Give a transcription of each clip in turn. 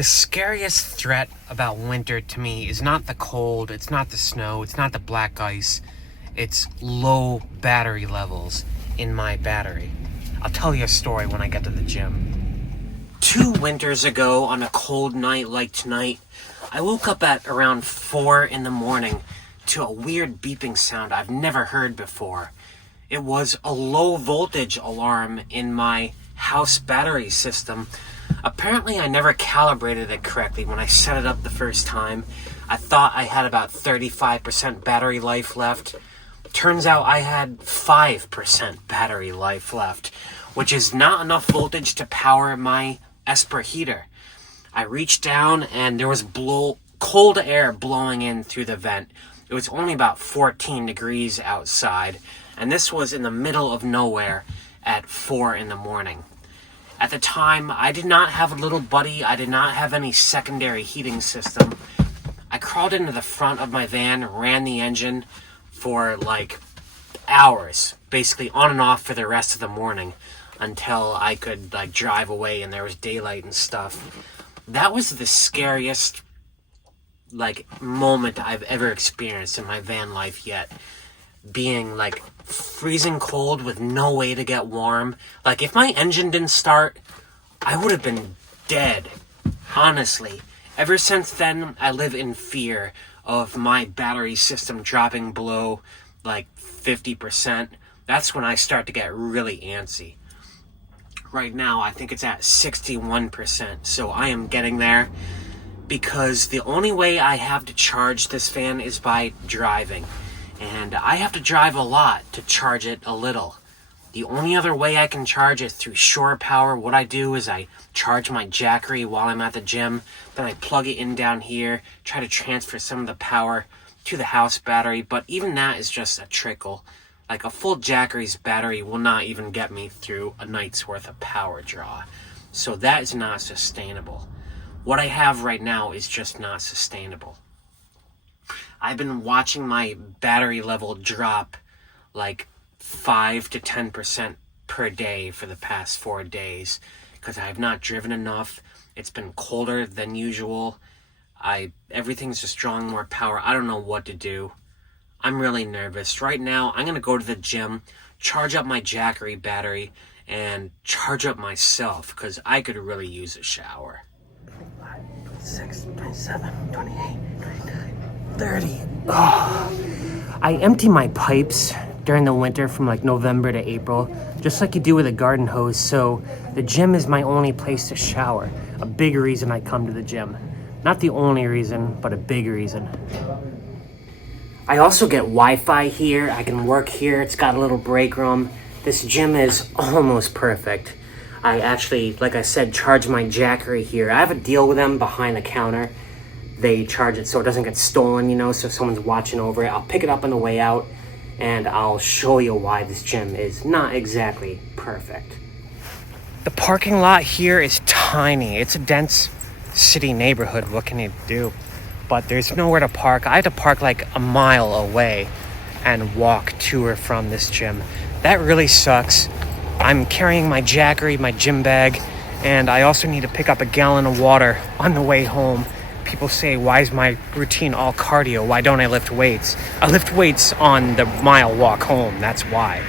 The scariest threat about winter to me is not the cold, it's not the snow, it's not the black ice, it's low battery levels in my battery. I'll tell you a story when I get to the gym. 2 winters ago, on a cold night like tonight, I woke up at around 4 in the morning to a weird beeping sound I've never heard before. It was a low voltage alarm in my house battery system. Apparently I never calibrated it correctly when I set it up the first time. I thought I had about 35% battery life left. Turns out I had 5% battery life left, which is not enough voltage to power my Esper heater. I reached down and there was cold air blowing in through the vent. It was only about 14 degrees outside, and this was in the middle of nowhere at 4 in the morning. At the time, I did not have a little buddy. I did not have any secondary heating system. I crawled into the front of my van, ran the engine for like hours, basically on and off for the rest of the morning until I could like drive away and there was daylight and stuff. That was the scariest like moment I've ever experienced in my van life yet. Being like freezing cold with no way to get warm. Like if my engine didn't start, I would have been dead. Honestly. Ever since then, I live in fear of my battery system dropping below like 50%. That's when I start to get really antsy. Right now, I think it's at 61%, so I am getting there because the only way I have to charge this fan is by driving. And I have to drive a lot to charge it a little. The only other way I can charge it through shore power, what I do is I charge my Jackery while I'm at the gym, then I plug it in down here, try to transfer some of the power to the house battery, but even that is just a trickle. Like a full Jackery's battery will not even get me through a night's worth of power draw. So that is not sustainable. What I have right now is just not sustainable. I've been watching my battery level drop like 5 to 10% per day for the past 4 days because I have not driven enough. It's been colder than usual. Everything's just drawing more power. I don't know what to do. I'm really nervous. Right now, I'm going to go to the gym, charge up my Jackery battery, and charge up myself because I could really use a shower. 25, 26, 27, 28, 29. 30. Oh. I empty my pipes during the winter from like November to April, just like you do with a garden hose, so the gym is my only place to shower. A big reason I come to the gym. Not the only reason, but a big reason. I also get Wi-Fi here. I can work here. It's got a little break room. This gym is almost perfect. I actually, like I said, charge my Jackery here. I have a deal with them behind the counter. They charge it so it doesn't get stolen, so if someone's watching over it, I'll pick it up on the way out, and I'll show you why this gym is not exactly perfect. The parking lot here is tiny. It's a dense city neighborhood. What can you do? But there's nowhere to park. I have to park like a mile away and walk to or from this gym. That really sucks. I'm carrying my Jackery, my gym bag, and I also need to pick up a gallon of water on the way home. People say, why is my routine all cardio? Why don't I lift weights? I lift weights on the mile walk home. That's why.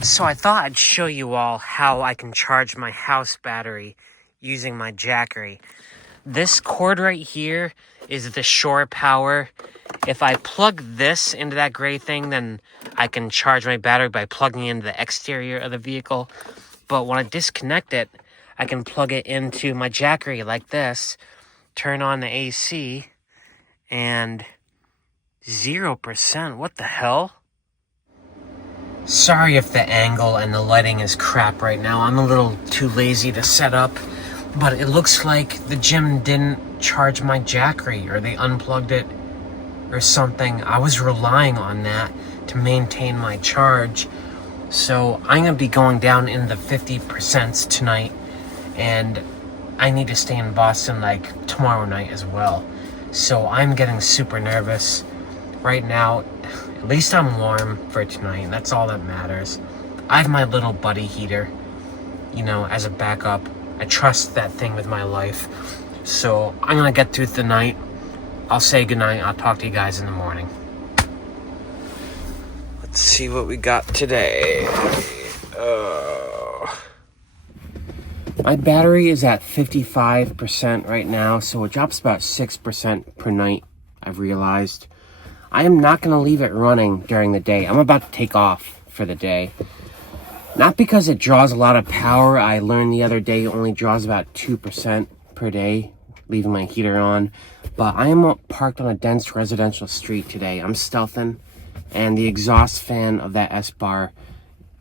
So I thought I'd show you all how I can charge my house battery using my Jackery. This cord right here is the shore power. If I plug this into that gray thing, then I can charge my battery by plugging into the exterior of the vehicle. But when I disconnect it, I can plug it into my Jackery like this, turn on the AC, and 0%. What the hell? Sorry if the angle and the lighting is crap right now. I'm a little too lazy to set up, but it looks like the gym didn't charge my Jackery, or they unplugged it or something. I was relying on that to maintain my charge. So I'm going to be going down in the 50% tonight, and I need to stay in Boston like tomorrow night as well. So I'm getting super nervous right now. At least I'm warm for tonight. That's all that matters. I have my little buddy heater, as a backup. I trust that thing with my life. So I'm gonna get through the night. I'll say goodnight. I'll talk to you guys in the morning. Let's see what we got today. My battery is at 55% right now, so it drops about 6% per night, I've realized. I am not going to leave it running during the day. I'm about to take off for the day. Not because it draws a lot of power. I learned the other day it only draws about 2% per day, leaving my heater on. But I am parked on a dense residential street today. I'm stealthing, and the exhaust fan of that S-Bar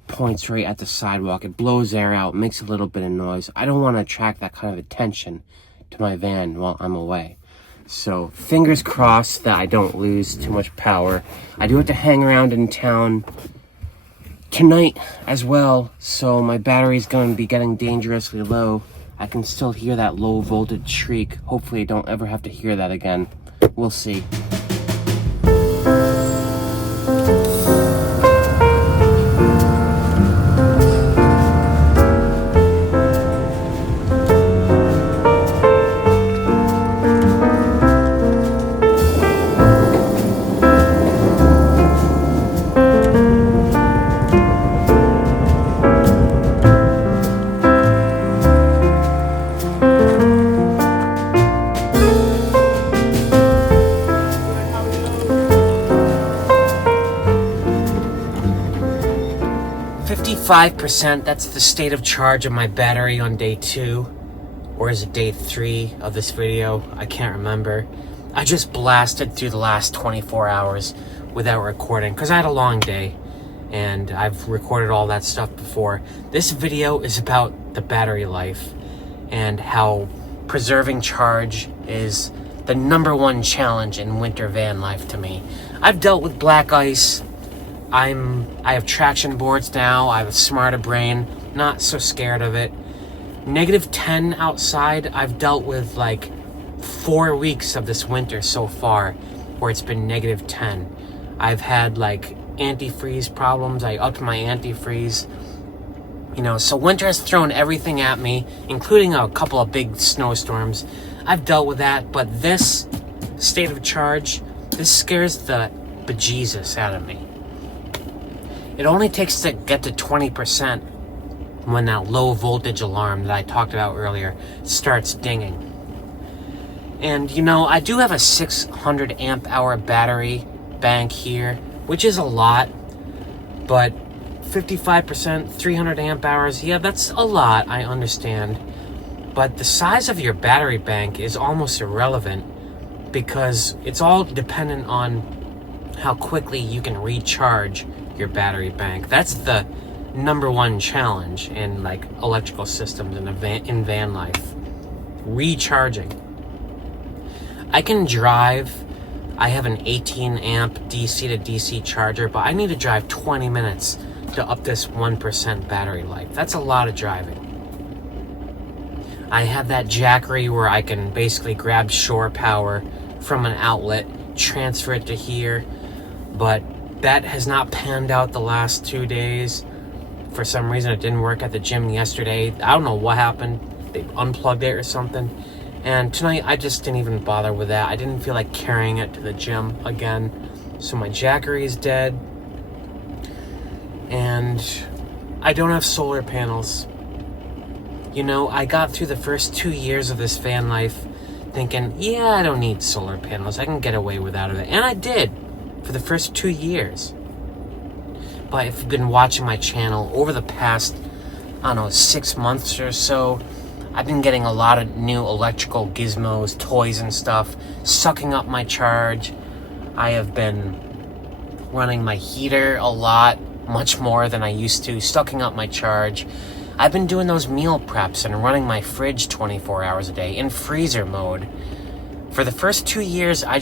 points right at the sidewalk. It blows air out, makes a little bit of noise. I don't want to attract that kind of attention to my van while I'm away. So fingers crossed that I don't lose too much power. I do have to hang around in town tonight as well, so my battery's going to be getting dangerously low. I can still hear that low voltage shriek. Hopefully I don't ever have to hear that again. We'll see. 55%, that's the state of charge of my battery on day 2. Or is it day 3 of this video? I can't remember. I just blasted through the last 24 hours without recording because I had a long day and I've recorded all that stuff before. This video is about the battery life and how preserving charge is the #1 challenge in winter van life to me. I've dealt with black ice. I have traction boards now. I have a smarter brain. Not so scared of it. -10 outside. I've dealt with like 4 weeks of this winter so far where it's been -10. I've had like antifreeze problems. I upped my antifreeze. So winter has thrown everything at me, including a couple of big snowstorms. I've dealt with that, but this state of charge, this scares the bejesus out of me. It only takes to get to 20% when that low voltage alarm that I talked about earlier starts dinging. And I do have a 600 amp hour battery bank here, which is a lot, but 55%, 300 amp hours, yeah, that's a lot, I understand. But the size of your battery bank is almost irrelevant because it's all dependent on how quickly you can recharge your battery bank. That's the #1 challenge in like electrical systems in van life. Recharging. I can drive. I have an 18 amp DC to DC charger, but I need to drive 20 minutes to up this 1% battery life. That's a lot of driving. I have that Jackery where I can basically grab shore power from an outlet, transfer it to here, but that has not panned out the last 2 days. For some reason, it didn't work at the gym yesterday. I don't know what happened. They unplugged it or something. And tonight, I just didn't even bother with that. I didn't feel like carrying it to the gym again. So my Jackery is dead. And I don't have solar panels. I got through the first 2 years of this van life thinking, yeah, I don't need solar panels. I can get away without it. And I did for the first 2 years. But if you've been watching my channel over the past, 6 months or so, I've been getting a lot of new electrical gizmos, toys and stuff, sucking up my charge. I have been running my heater a lot, much more than I used to, sucking up my charge. I've been doing those meal preps and running my fridge 24 hours a day in freezer mode. For the first 2 years, I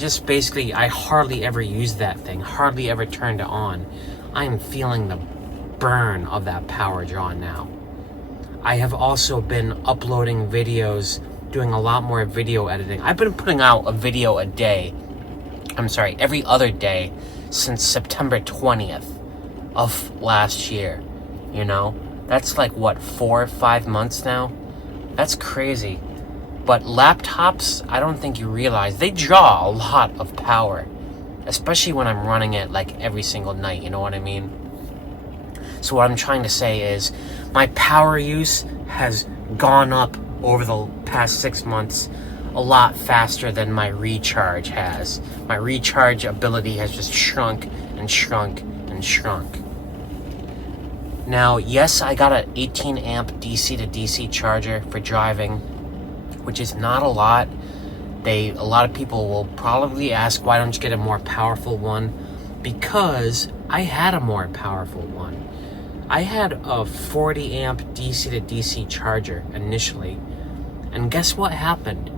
hardly ever used that thing, hardly ever turned it on. I am feeling the burn of that power draw now. I have also been uploading videos, doing a lot more video editing. I've been putting out a video a day, every other day since September 20th of last year. you know? That's like, what, 4 or 5 months now? That's crazy. But laptops, I don't think you realize, they draw a lot of power. Especially when I'm running it like every single night, you know what I mean? So what I'm trying to say is, my power use has gone up over the past 6 months a lot faster than my recharge has. My recharge ability has just shrunk and shrunk and shrunk. Now, yes, I got an 18 amp DC to DC charger for driving, which is not a lot. A lot of people will probably ask, why don't you get a more powerful one? Because I had a more powerful one. I had a 40 amp DC to DC charger initially, and guess what happened?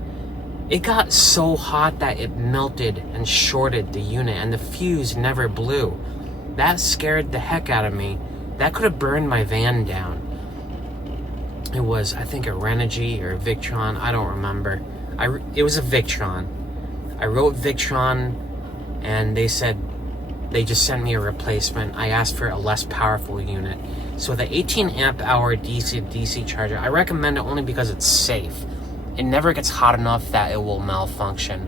It got so hot that it melted and shorted the unit, and the fuse never blew. That scared the heck out of me. That could have burned my van down. It was, I think, a Renogy or a Victron, I don't remember. It was a Victron. I wrote Victron, and they said they just sent me a replacement. I asked for a less powerful unit. So the 18 amp hour DC to DC charger, I recommend it only because it's safe. It never gets hot enough that it will malfunction.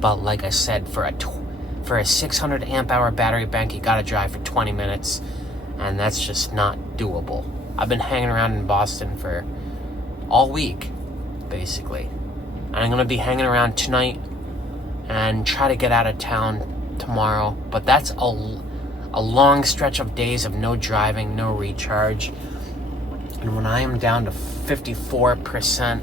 But like I said, for a 600 amp hour battery bank, you gotta drive for 20 minutes, and that's just not doable. I've been hanging around in Boston for all week, basically. And I'm gonna be hanging around tonight and try to get out of town tomorrow. But that's a long stretch of days of no driving, no recharge. And when I am down to 54%,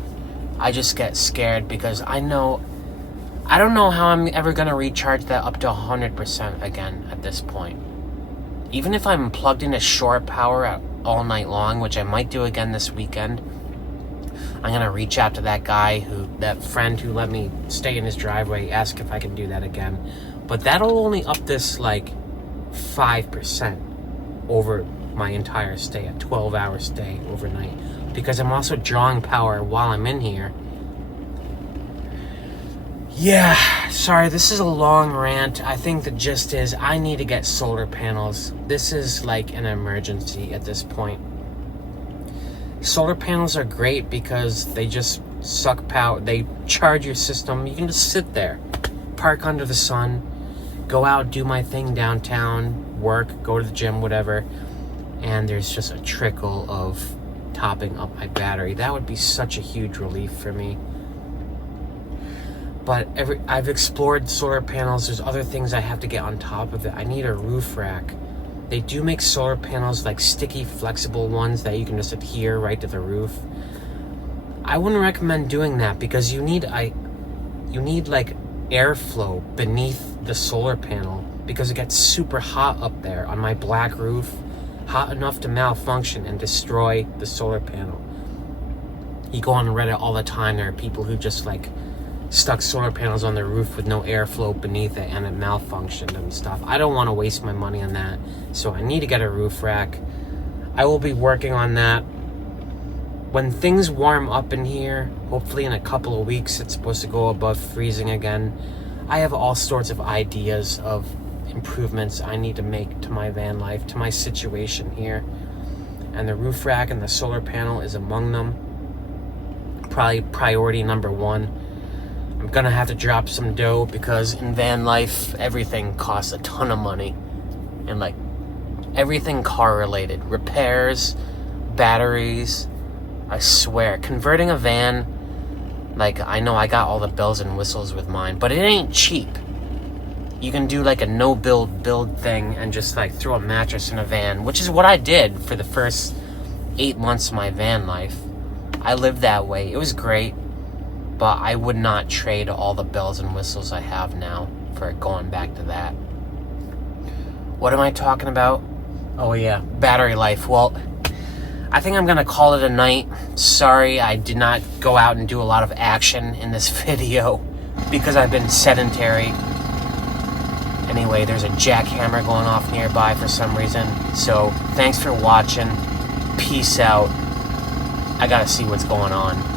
I just get scared because I don't know how I'm ever gonna recharge that up to 100% again at this point. Even if I'm plugged into shore power all night long, which I might do again this weekend, I'm gonna reach out to that friend who let me stay in his driveway, ask if I can do that again. But that'll only up this like 5% over my entire stay, a 12-hour stay overnight, because I'm also drawing power while I'm in here. Yeah, sorry, this is a long rant. I think the gist is I need to get solar panels. This is like an emergency at this point. Solar panels are great because they just suck power. They charge your system. You can just sit there, park under the sun, go out, do my thing downtown, work, go to the gym, whatever, and there's just a trickle of topping up my battery. That would be such a huge relief for me. But I've explored solar panels. There's other things I have to get on top of it. I need a roof rack. They do make solar panels, like sticky, flexible ones that you can just adhere right to the roof. I wouldn't recommend doing that because you need like airflow beneath the solar panel because it gets super hot up there on my black roof, hot enough to malfunction and destroy the solar panel. You go on Reddit all the time, there are people who just like stuck solar panels on their roof with no airflow beneath it and it malfunctioned and stuff. I don't want to waste my money on that, so I need to get a roof rack. I will be working on that. When things warm up in here, hopefully in a couple of weeks, it's supposed to go above freezing again. I have all sorts of ideas of improvements I need to make to my van life, to my situation here. And the roof rack and the solar panel is among them. Probably priority number 1. I'm gonna have to drop some dough because in van life, everything costs a ton of money. And like, everything car related. Repairs, batteries, I swear. Converting a van, like, I know I got all the bells and whistles with mine, but it ain't cheap. You can do like a no-build thing and just like throw a mattress in a van, which is what I did for the first 8 months of my van life. I lived that way. It was great. But I would not trade all the bells and whistles I have now for going back to that. What am I talking about? Oh yeah, battery life. Well, I think I'm gonna call it a night. Sorry, I did not go out and do a lot of action in this video because I've been sedentary. Anyway, there's a jackhammer going off nearby for some reason. So, thanks for watching. Peace out. I gotta see what's going on.